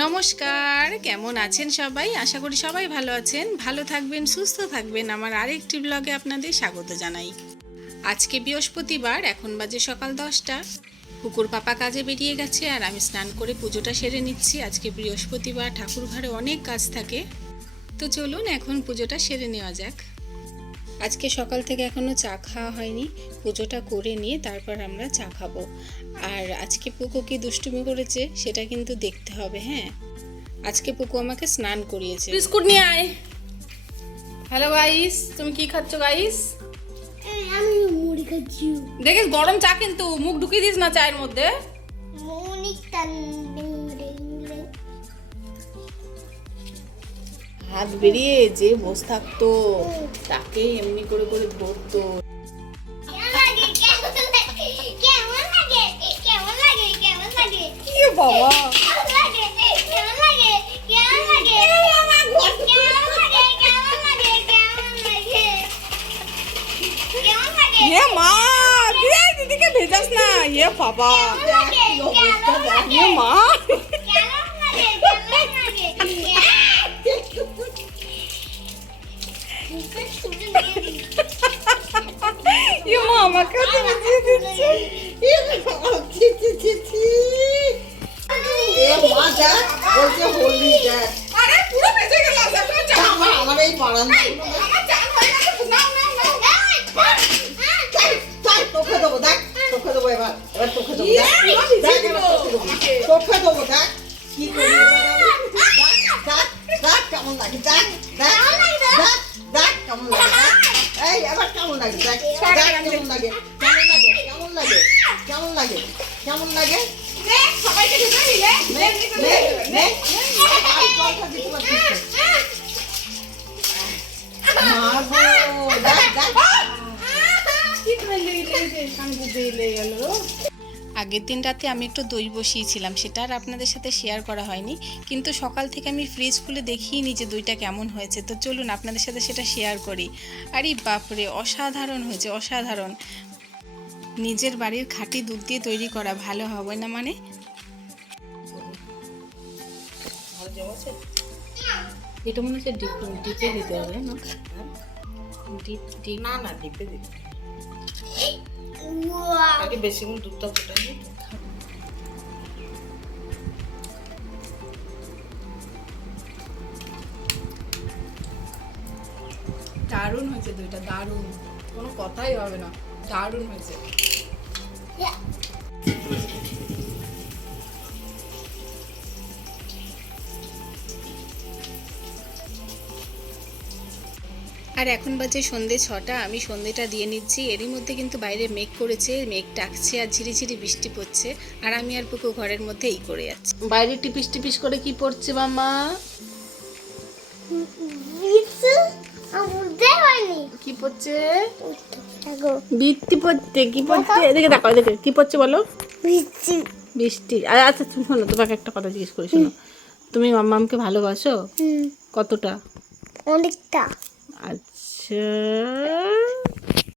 নমস্কার, কেমন আছেন সবাই? আশা করি সবাই ভালো আছেন, ভালো থাকবেন, সুস্থ থাকবেন। আমার আরেকটি ব্লগে আপনাদের স্বাগত জানাই। আজকে বৃহস্পতিবার, এখন বাজে সকাল 10টা। কুকুর পাপা কাজে বেরিয়ে গেছে আর আমি স্নান করে পুজোটা সেরে নিচ্ছি। আজকে বৃহস্পতিবার, ঠাকুর ঘরে অনেক কাজ থাকে, তো চলুন এখন পুজোটা সেরে নেওয়া যাক। আজকে সকাল থেকে এখনও চা খাওয়া হয়নি, পুজোটা করে নিয়ে তারপর আমরা চা খাবো। আর আজকে পুকু কি দুষ্টুমি করেছে সেটা কিন্তু দেখতে হবে। হ্যাঁ, আজকে পুকু আমাকে স্নান করিয়েছে। বিস্কুট নিয়ে আয়। হ্যালো গাইস, তুমি কি খাচ্ছ গাইস? আমি মুড়ি খাচ্ছি। দেখিস গরম চা, কিন্তু মুখ ঢুকিয়ে দিস না চায়ের মধ্যে। হাত বেরিয়ে যে বসে থাকতো তাকে এমনি করে করে ধরতো। কি বাবা, এ মা, দিদিকে ভেজাস না। এ বাবা, এ মা, এ মা আমাকে ভিজিয়ে দিচ্ছে। আরে পুরো ভেজে গেল। আমার এই পাড়ান আমার চাল হয়ে গেছে। নাও নাও নাও। তোকে দেবো, দেখ তোকে দেবো, এবার তোকে দেবো, দেখ কি করি দেখ কেমন লাগে, দেখ দেখ দেখ দেখ কেমন লাগে, এই এবার কেমন লাগে, দেখ দেখ কেমন লাগে, কেমন লাগে, কেমন লাগে, কেমন লাগে, কেমন লাগে, সবাইকে দিতে দিলে নে নে নে আর জলটা দিতে পারছিস না গো, দেখ দেখ আগের দিন রাতে আমি একটু দই বসিয়েছিলাম, সেটা আর আপনাদের সাথে শেয়ার করা হয়নি, কিন্তু সকাল থেকে আমি ফ্রিজ খুলে দেখিনি যে দইটা কেমন হয়েছে। তো চলুন আপনাদের সাথে সেটা শেয়ার করি। আরে বাপরে, অসাধারণ হয়েছে, অসাধারণ। নিজের বাড়ির খাঁটি দুধ দিয়ে তৈরি করা, ভালো হবে না মানে? এটা মনে হচ্ছে ডিপে দিতে হবে না? না না ডিপে দিতে আগে বেশিক্ষণ দুধটা ফোটাই। দারুণ হয়েছে দইটা, দারুণ, কোনো কথাই হবে না, দারুণ হয়েছে। আর এখন বাজে সন্ধে 6টা, আমি সন্ধেটা দিয়ে নিচ্ছি। এরই মধ্যে কিন্তু বাইরে মেঘ করেছে, মেঘ ডাকছে আর ঝিরিঝিরি বৃষ্টি পড়ছে, আর আমি আর পুকু ঘরের মধ্যে এই করে যাচ্ছি। বাইরে টিপিস টিপিস করে কি পড়ছে মামা? কি পড়ছে? বৃষ্টি পড়ছে। কি পড়ছে? এদিকে দেখো, এদিকে কি পড়ছে বলো? বৃষ্টি। আচ্ছা তুমি শোনো, তোমাকে একটা কথা জিজ্ঞেস করি, শোনো। তুমি মাম্মামকে ভালোবাসো? কতটা? অনেকটা। আচ্ছা,